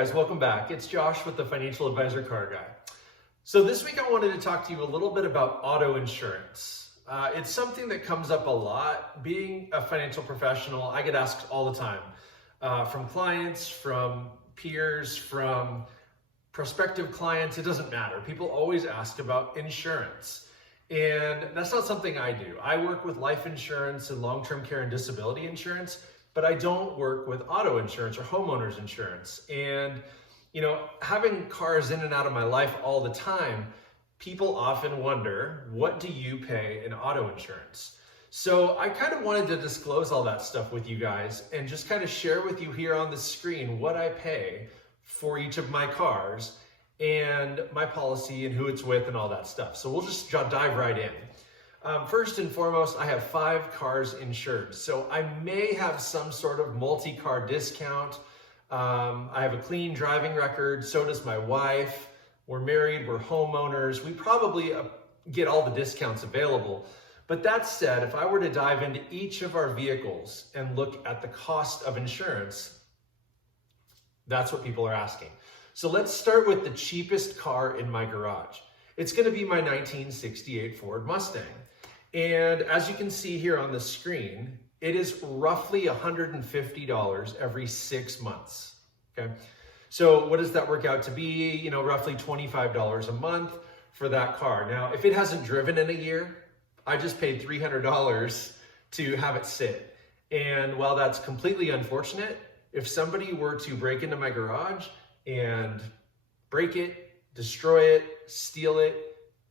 guys, welcome back. It's Josh with the Financial Advisor Car Guy. So this week I wanted to talk to you a little bit about auto insurance. It's something that comes up a lot. Being a financial professional, I get asked all the time from clients, from peers, from prospective clients. It doesn't matter. People always ask about insurance. And that's not something I do. I work with life insurance and long-term care and disability insurance, but I don't work with auto insurance or homeowners insurance. And, you know, having cars in and out of my life all the time, people often wonder, what do you pay in auto insurance? So I kind of wanted to disclose all that stuff with you guys and just kind of share with you here on the screen what I pay for each of my cars and my policy and who it's with and all that stuff. So we'll just dive right in. First and foremost, I have 5 cars insured. So I may have some sort of multi-car discount. I have a clean driving record. So does my wife. We're married, we're homeowners. We probably get all the discounts available. But that said, if I were to dive into each of our vehicles and look at the cost of insurance, that's what people are asking. So let's start with the cheapest car in my garage. It's going to be my 1968 Ford Mustang. And as you can see here on the screen, it is roughly $150 every 6 months. Okay. So what does that work out to be? You know, roughly $25 a month for that car. Now, if it hasn't driven in a year, I just paid $300 to have it sit. And while that's completely unfortunate, if somebody were to break into my garage and break it, destroy it, steal it,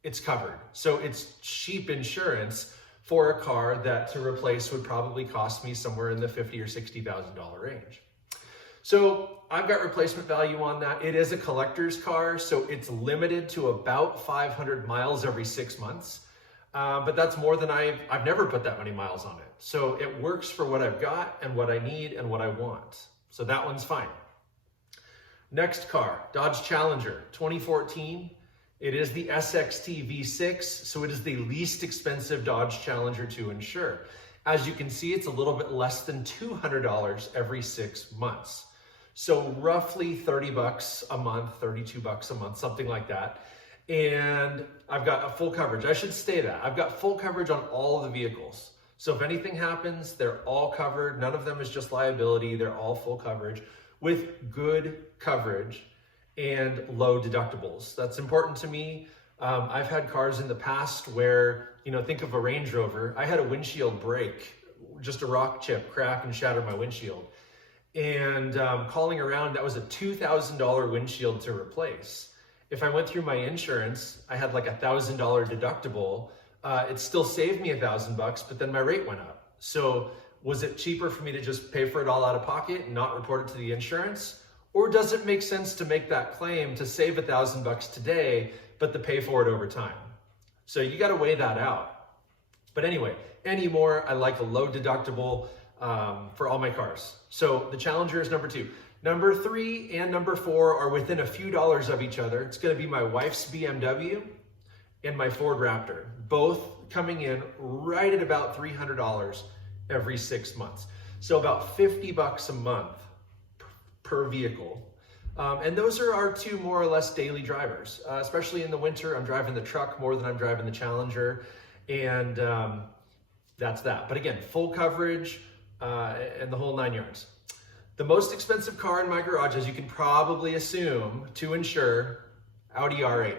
it's covered. So it's cheap insurance for a car that to replace would probably cost me somewhere in the $50,000 or $60,000 range. So I've got replacement value on that. It is a collector's car, so it's limited to about 500 miles every 6 months. But that's more than I've never put that many miles on it. So it works for what I've got and what I need and what I want. So that one's fine. Next car, Dodge Challenger, 2014. It is the SXT V6, so it is the least expensive Dodge Challenger to insure. As you can see, it's a little bit less than $200 every 6 months. So roughly 30 bucks a month, 32 bucks a month, something like that. And I've got a full coverage. I should say that. I've got full coverage on all the vehicles. So if anything happens, they're all covered. None of them is just liability. They're all full coverage with good coverage and low deductibles. That's important to me. I've had cars in the past where, you know, think of a Range Rover. I had a windshield break, just a rock chip crack and shattered my windshield. And calling around, that was a $2,000 windshield to replace. If I went through my insurance, I had like $1,000 deductible. It still saved me $1,000, but then my rate went up. So was it cheaper for me to just pay for it all out of pocket and not report it to the insurance? Or does it make sense to make that claim to save $1,000 today, but to pay for it over time? So you got to weigh that out. But anyway, anymore, I like a low deductible for all my cars. So the Challenger is number 2. Number 3 and number 4 are within a few dollars of each other. It's going to be my wife's BMW and my Ford Raptor, both coming in right at about $300 every 6 months. So about 50 bucks a month per vehicle. And those are our 2 more or less daily drivers. Especially in the winter, I'm driving the truck more than I'm driving the Challenger. And that's that. But again, full coverage and the whole 9 yards. The most expensive car in my garage, as you can probably assume, to insure, Audi R8.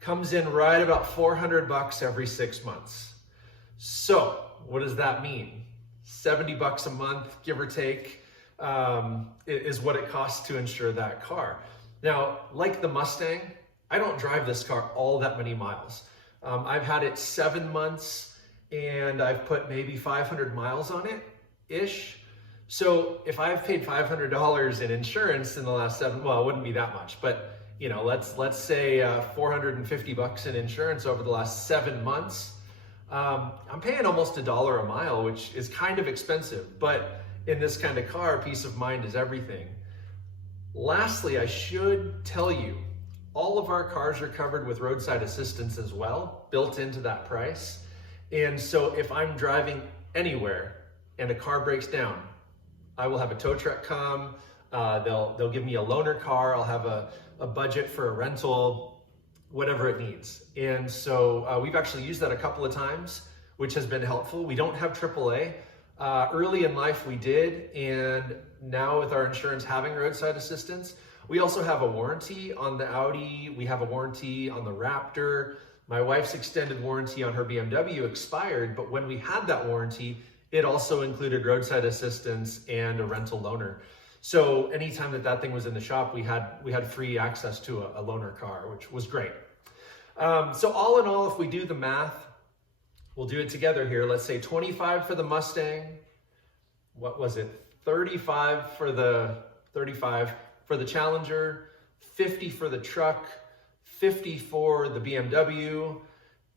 Comes in right about 400 bucks every 6 months. So what does that mean? 70 bucks a month, give or take, is what it costs to insure that car. Now, like the Mustang, I don't drive this car all that many miles. I've had it 7 months and I've put maybe 500 miles on it-ish. So if I've paid $500 in insurance in the last 7, well, it wouldn't be that much, but you know, let's say 450 bucks in insurance over the last 7 months. I'm paying almost $1 a mile, which is kind of expensive, but in this kind of car, peace of mind is everything. Lastly, I should tell you, all of our cars are covered with roadside assistance as well, built into that price. And so if I'm driving anywhere and a car breaks down, I will have a tow truck come, They'll give me a loaner car. I'll have a budget for a rental, whatever it needs. And so we've actually used that a couple of times, which has been helpful. We don't have AAA. Early in life we did, and now with our insurance having roadside assistance, we also have a warranty on the Audi. We have a warranty on the Raptor. My wife's extended warranty on her BMW expired, but when we had that warranty, it also included roadside assistance and a rental loaner. So anytime that thing was in the shop, we had free access to a loaner car, which was great. So all in all, if we do the math, we'll do it together here. Let's say 25 for the Mustang. What was it? 35 for the Challenger, 50 for the truck, 50 for the BMW,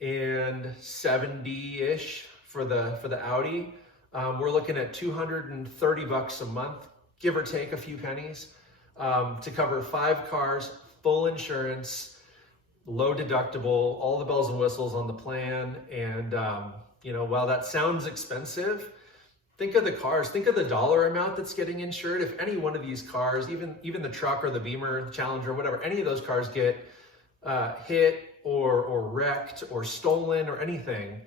and 70-ish for the Audi. We're looking at $230 a month, give or take a few pennies, to cover 5 cars, full insurance, low deductible, all the bells and whistles on the plan. And while that sounds expensive, think of the cars, think of the dollar amount that's getting insured. If any one of these cars, even the truck or the Beamer, the Challenger, whatever, any of those cars get hit or wrecked or stolen or anything,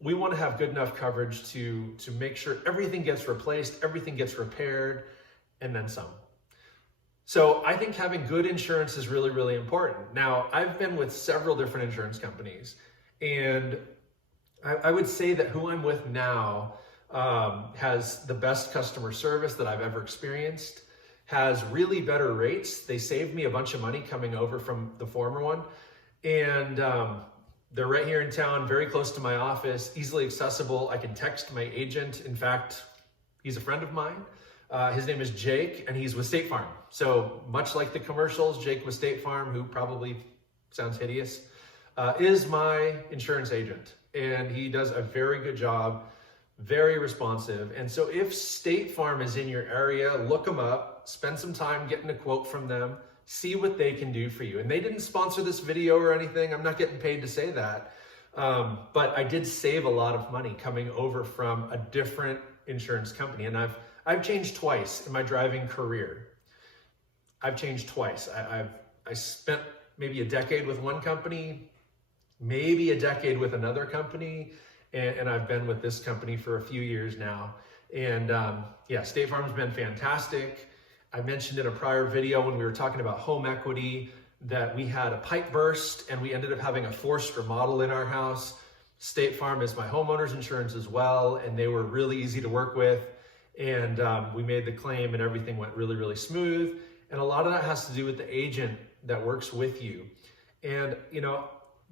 we want to have good enough coverage to make sure everything gets replaced, everything gets repaired, and then some. So I think having good insurance is really, really important. Now, I've been with several different insurance companies, and I would say that who I'm with now has the best customer service that I've ever experienced, has really better rates. They saved me a bunch of money coming over from the former one. And they're right here in town, very close to my office, easily accessible. I can text my agent. In fact, he's a friend of mine. His name is Jake, and he's with State Farm. So much like the commercials, Jake with State Farm, who probably sounds hideous, is my insurance agent. And he does a very good job, very responsive. And so if State Farm is in your area, look them up, spend some time getting a quote from them, see what they can do for you. And they didn't sponsor this video or anything. I'm not getting paid to say that. But I did save a lot of money coming over from a different insurance company. And I've changed twice in my driving career. I've changed twice. I spent maybe a decade with one company, maybe a decade with another company, and I've been with this company for a few years now. And State Farm's been fantastic. I mentioned in a prior video when we were talking about home equity that we had a pipe burst and we ended up having a forced remodel in our house. State Farm is my homeowner's insurance as well, and they were really easy to work with. And we made the claim and everything went really, really smooth. And a lot of that has to do with the agent that works with you. And,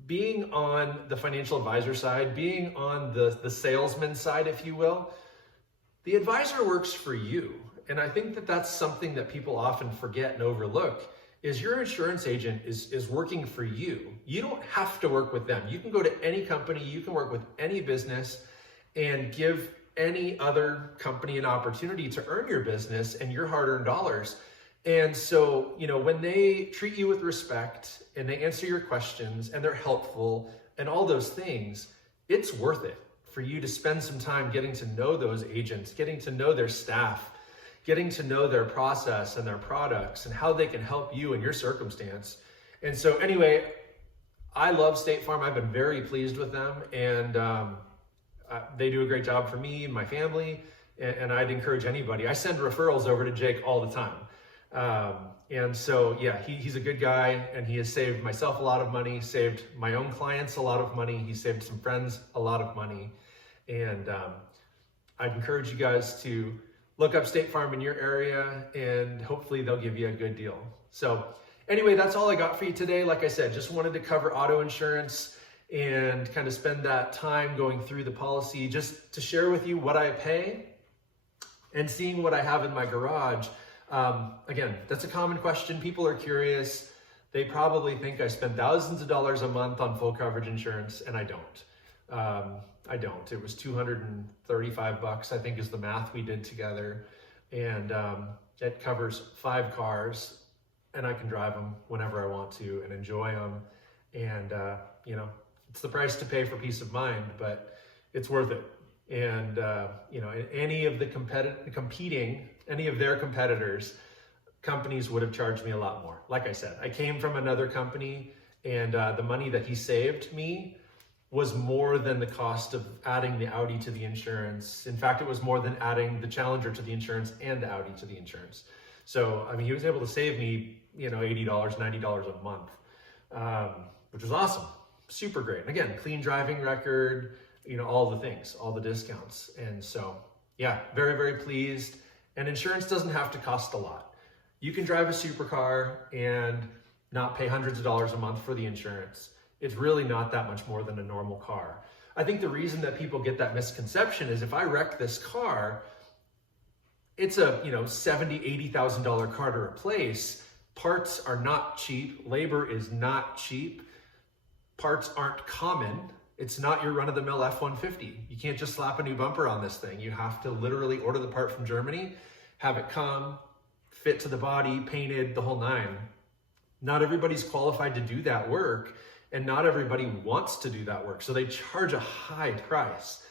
being on the financial advisor side, being on the salesman side, if you will, the advisor works for you. And I think that that's something that people often forget and overlook, is your insurance agent is working for you. You don't have to work with them. You can go to any company, you can work with any business and give any other company an opportunity to earn your business and your hard-earned dollars. And so, when they treat you with respect and they answer your questions and they're helpful and all those things, it's worth it for you to spend some time getting to know those agents, getting to know their staff, getting to know their process and their products and how they can help you in your circumstance. And so anyway, I love State Farm. I've been very pleased with them, and they do a great job for me and my family. And I'd encourage anybody. I send referrals over to Jake all the time. And so, he's a good guy, and he has saved myself a lot of money, saved my own clients a lot of money. He saved some friends a lot of money. And I'd encourage you guys to look up State Farm in your area, and hopefully they'll give you a good deal. So anyway, that's all I got for you today. Like I said, just wanted to cover auto insurance and kind of spend that time going through the policy, just to share with you what I pay and seeing what I have in my garage. Again, that's a common question. People are curious. They probably think I spend thousands of dollars a month on full coverage insurance, and I don't. It was $235, I think, is the math we did together. And it covers 5 cars, and I can drive them whenever I want to and enjoy them. And, it's the price to pay for peace of mind, but it's worth it. And, any of their competitors, companies would have charged me a lot more. Like I said, I came from another company, and the money that he saved me was more than the cost of adding the Audi to the insurance. In fact, it was more than adding the Challenger to the insurance and the Audi to the insurance. So, I mean, he was able to save me, $80, $90 a month, which was awesome. Super great. And again, clean driving record, all the things, all the discounts. And so, yeah, very, very pleased. And insurance doesn't have to cost a lot. You can drive a supercar and not pay hundreds of dollars a month for the insurance. It's really not that much more than a normal car. I think the reason that people get that misconception is if I wreck this car, it's a $70,000, $80,000 car to replace. Parts are not cheap. Labor is not cheap. Parts aren't common. It's not your run-of-the-mill F-150. You can't just slap a new bumper on this thing. You have to literally order the part from Germany, have it come, fit to the body, painted, the whole nine. Not everybody's qualified to do that work, and not everybody wants to do that work. So they charge a high price.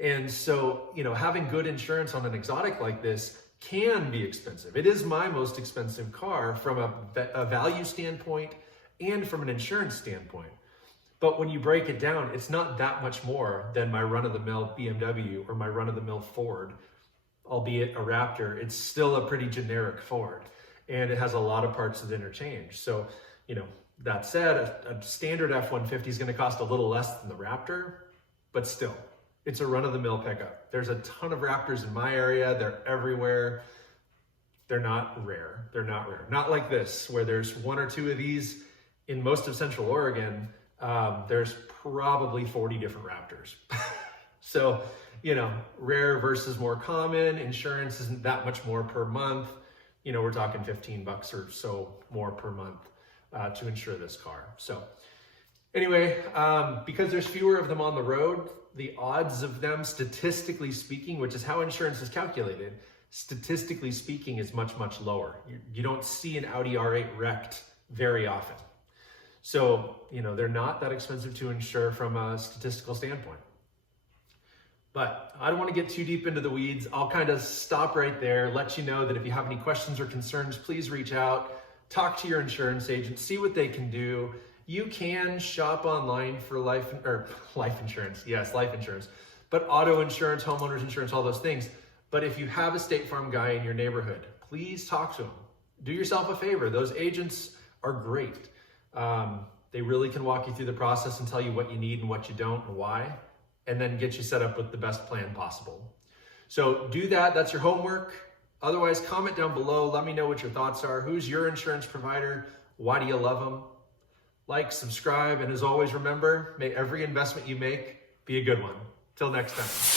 And so, having good insurance on an exotic like this can be expensive. It is my most expensive car from a value standpoint and from an insurance standpoint. But when you break it down, it's not that much more than my run-of-the-mill BMW or my run-of-the-mill Ford, albeit a Raptor. It's still a pretty generic Ford, and it has a lot of parts that interchange. So, that said, a standard F-150 is going to cost a little less than the Raptor, but still, it's a run-of-the-mill pickup. There's a ton of Raptors in my area. They're everywhere. They're not rare. They're not rare. Not like this, where there's one or two of these in most of Central Oregon. There's probably 40 different Raptors. So, rare versus more common. Insurance isn't that much more per month. We're talking $15 or so more per month to insure this car. So anyway, because there's fewer of them on the road, the odds of them, statistically speaking, which is how insurance is calculated, statistically speaking, is much, much lower. You don't see an Audi R8 wrecked very often. So, they're not that expensive to insure from a statistical standpoint. But I don't want to get too deep into the weeds. I'll kind of stop right there, let you know that if you have any questions or concerns, please reach out, talk to your insurance agent, see what they can do. You can shop online for life insurance. Yes, life insurance, but auto insurance, homeowners insurance, all those things. But if you have a State Farm guy in your neighborhood, please talk to him. Do yourself a favor. Those agents are great. They really can walk you through the process and tell you what you need and what you don't and why, and then get you set up with the best plan possible. So do that. That's your homework. Otherwise, comment down below. Let me know what your thoughts are. Who's your insurance provider? Why do you love them? Like, subscribe, and as always, remember, may every investment you make be a good one. Till next time.